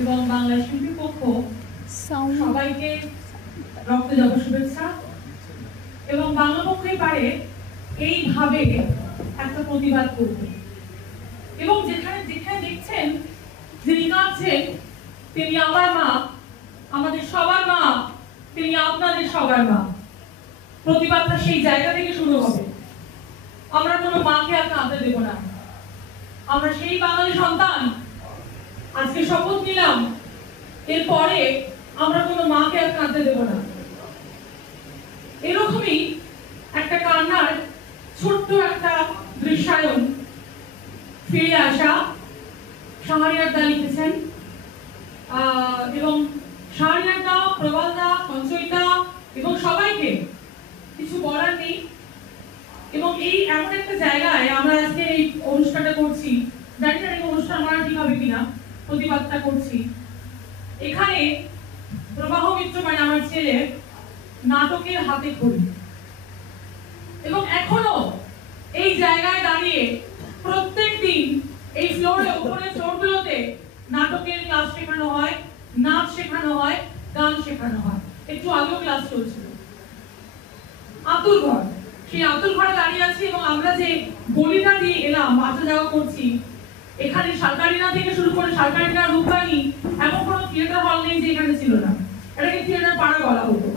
এবং বাংলা শিল্পী পক্ষ সবাইকে রক্ত জবা শুভেচ্ছা। এবং বাংলা পক্ষই পারে এইভাবে একটা প্রতিবাদ করতে। এবং যেখানে যেখানে দেখছেন যিনি কাঁদছেন তিনি আমার মা, আমাদের সবার মা, তিনি আপনাদের সবার মা। প্রতিবাদটা সেই জায়গা থেকে শুরু হবে। আমরা কোনো মাকে আর কাঁদতে দেব না। আমরা সেই বাঙালি সন্তান, আজকে শপথ নিলাম এরপরে আমরা কোনো মাকে আর কাঁদতে দেব না। এরকমই একটা কান্নার ছোট্ট একটা দৃশ্যায়ন, ফিরে আসা, শাহরিয়ার দা লিখেছেন। এবং শাহরিয়ার দা, প্রবাল দা, সঞ্চয়িতা এবং সবাইকে কিছু বলার নেই। এবং এই এমন একটা জায়গায় আমরা আজকে এই অনুষ্ঠানটা করছি, জানি না এই অনুষ্ঠান আমরা ঠিক হবে কিনা, প্রতিবাদটা করছি। এখানে প্রবাহ মিত্র মানে আমার ছেলে নাটকের হাতে খড়ি, এবং এখনো এই জায়গায় দাঁড়িয়ে প্রত্যেক দিন এই ফ্লোরে উপরে ফ্লোরগুলোতে নাটকের ক্লাস শেখানো হয়, নাচ শেখানো হয়, গান শেখানো হয়। একটু আগেও ক্লাস চলছিল। আতুর ঘর, সেই আতুর ঘরে দাঁড়িয়ে আছি এবং আমরা যে গলিটা দিয়ে এলাম, আসা যাওয়া করছি, এখানে সরকারিনা থেকে শুরু করে সরকারিনা, রূপবাণী, এমন কোনো থিয়েটার হল নেই যে এখানে ছিল না। এটাকে থিয়েটার পাড়া বলা হতো।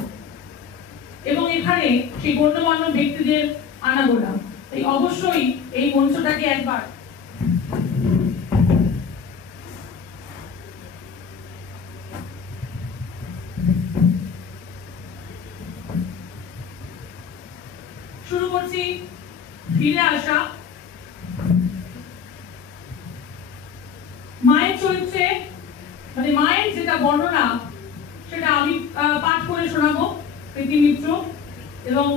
এবং এখানে সেই গণ্যমান্য ব্যক্তিদের আনাগোনা। এই অবশ্যই এই মঞ্চটাকে একবার শুরু করছি। ফিরে আসা, মায়ের চরিত্রে মানে মায়ের যেটা বর্ণনা সেটা আমি পাঠ করে শোনাবো প্রীতি মিত্র। এবং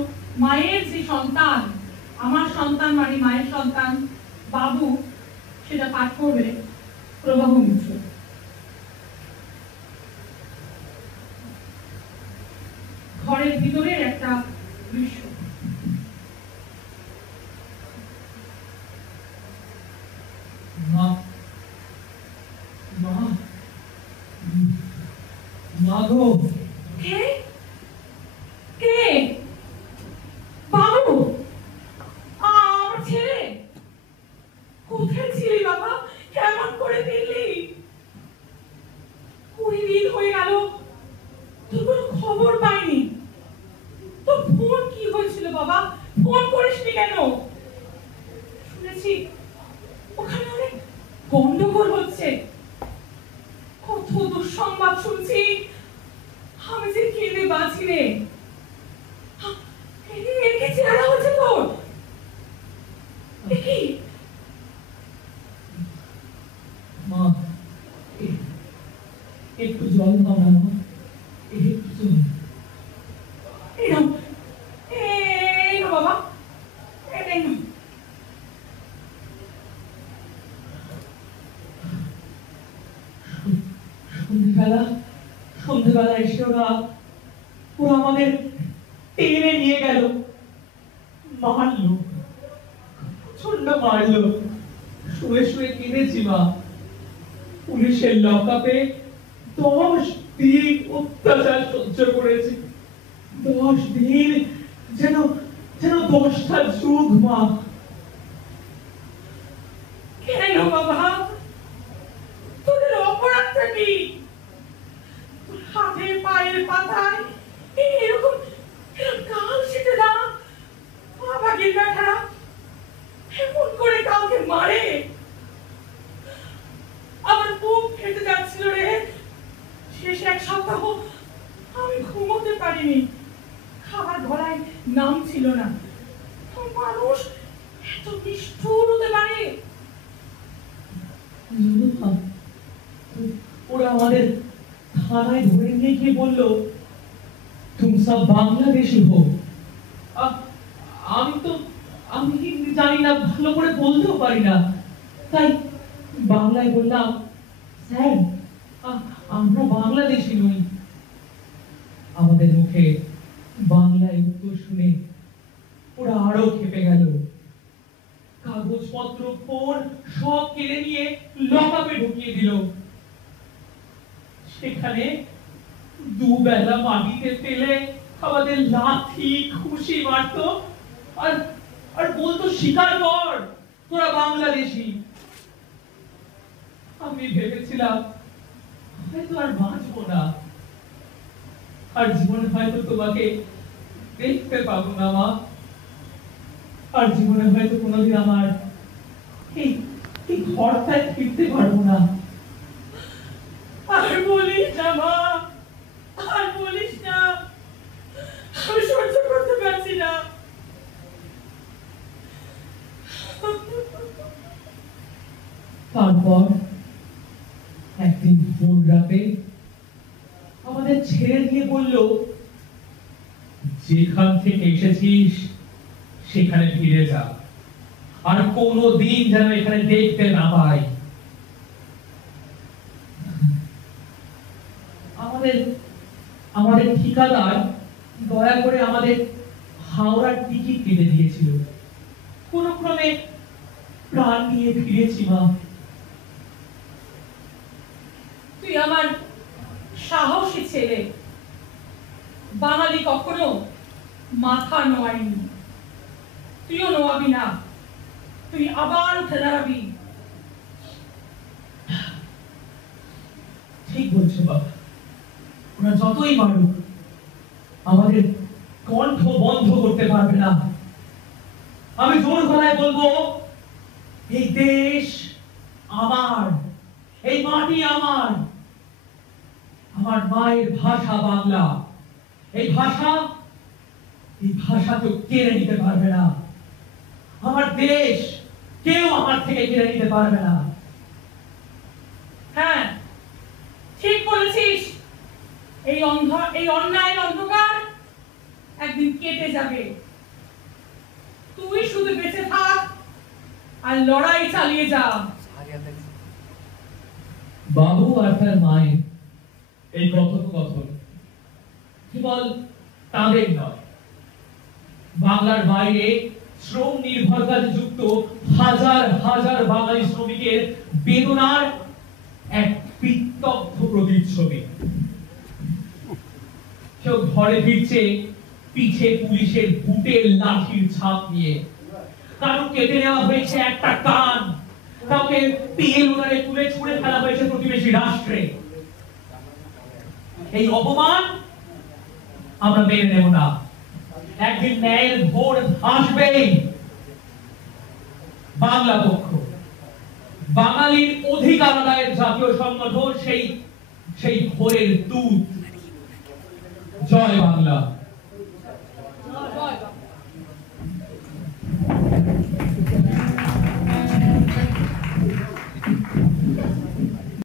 মায়ের যে সন্তান, আমার সন্তান মানে মায়ের সন্তান বাবু, সেটা পাঠ করবে প্রবাহ মিত্র। ঘরের ভিতরের একটা দৃশ্য। মাগো, কে কে? বাবু, আমার ছেলে কোথায় ছিলি বাবা? কেমন করে দিল্লি? 20 দিন হয়ে গেল, তোর কোনো খবর পাইনি। তোর ফোন কি হয়েছিল বাবা? ফোন করিসনি কেন? শুনেছি ওখানে অনেক গন্ডগোল হচ্ছে, কত দুঃসংবাদ শুনছি। আমি যে কেঁদে বাঁচি রে। কি চেহারা হচ্ছে তোর? কি মা, একটু জল দাও না মা, একটু জল। এই না বাবা, এই না। সন্ধ্যেবেলা এসে ওরা আমাদের টেনে নিয়ে গেল, মারলো, প্রচন্ড মারলো। শুয়ে শুয়ে কেঁদেছি মা। পুলিশের লকআপে 10 দিন অত্যাচার সহ্য করেছি। 10 দিন যেন 10টা যুগ মা। কেন বাবা? তোদের অপরাধটা কি? হাতে পায়ের পাতায় এরকম কাল সেটে না বাবা গিলবাঠারা এমন করে কাউকে মারে? আমার বুক ফেটে যাচ্ছিল রে। শেষ 1 সপ্তাহ আমি ঘুমোতে পারিনি, খাবার গলায় নাম ছিল না। মানুষ এত নিষ্ঠুর হতে পারে? ওরা আমাদের থানায় ধরে নিয়ে গিয়ে বললো, তুম সব বাংলাদেশি হো। আমি হিন্দি জানি না, ভালো করে বলতেও পারি না, তাই বাংলায় বললাম, স্যার আমরা বাংলাদেশি নই। আমাদের মুখে বাংলায় উত্তর শুনে ওরা আরো খেপে গেল। কাগজপত্র, ফোন সব কেড়ে নিয়ে লকআপে ঢুকিয়ে দিল। সেখানে দুবেলা মাটিতে ফেলে আমাদের লাথি খুশি মারতো আর আর বলতো স্বীকার কর তোরা বাংলাদেশী। আমি ভেবেছিলাম হয়তো আর বাঁচবো না, আর জীবনে হয়তো তোমাকে দেখতে পাবো না মা, আর জীবনে হয়তো কোনোদিন আমার এই এই ঘরটায় ফিরতে পারবো না। আর বলিস না মা, আর বলিস না, আমি সহ্য করতে পারছি না। তারপর একদিন ভোর রাতে আমাদের ছেড়ে দিয়ে বলল, যেখান থেকে এসেছিস সেখানে ফিরে যা, আর কোনো দিন যেন এখানে দেখতে না পাই। আমাদের আমাদের ঠিকাদার দয়া করে আমাদের হাওড়ার টিকিট কেটে দিয়েছিল। কোন ক্রমে প্রাণ নিয়ে ফিরেছি মা। তুই আমার সাহসী ছেলে, বাঙালি কখনো মাথা নোয়ায়নি, তুইও নোয়াবি না, তুই আবার উঠে দাঁড়াবি। ঠিক বলছো বাবা, ওরা যতই মারুক আমাদের কণ্ঠ বন্ধ করতে পারবে না। আমি জোর গলায় বলবো, এই দেশ আমার, এই মাটি আমার, আমার মায়ের ভাষা বাংলা, এই ভাষা তো কেড়ে নিতে পারবে না। আমার দেশ কেউ আমার থেকে কেড়ে নিতে পারবে না। হ্যাঁ, ঠিক বলেছিস। এই অন্যায় অন্ধকার একদিন কেটে যাবে। তুই শুধু বেঁচে থাক আর লড়াই চালিয়ে যা। বাবু আর তার মায়ের এই কথোপকথন কেবল তাদের নয়, বাংলার বাইরে শ্রম নির্ভর কাজে যুক্ত হাজার হাজার বাঙালি শ্রমিকের বেদনার এক বিতগ্ধ প্রতিচ্ছবি। কেউ ঘরে ফিরছে পিছে পুলিশের বুটের লাঠির ছাপ নিয়ে, কারো কেটে নেওয়া হয়েছে একটা কান, কাউকে তেল উনারে তুলে ছুঁড়ে ফেলা হয়েছে প্রতিবেশী রাষ্ট্রে। এই অপমান আমরা মেনে নেব না। একদিন ন্যায়ের ভোর আসবেই। বাংলা পক্ষ, বাঙালির অধিকার আদায়ের জাতীয় সংগঠন সেই ভোরের দূত। জয় বাংলা।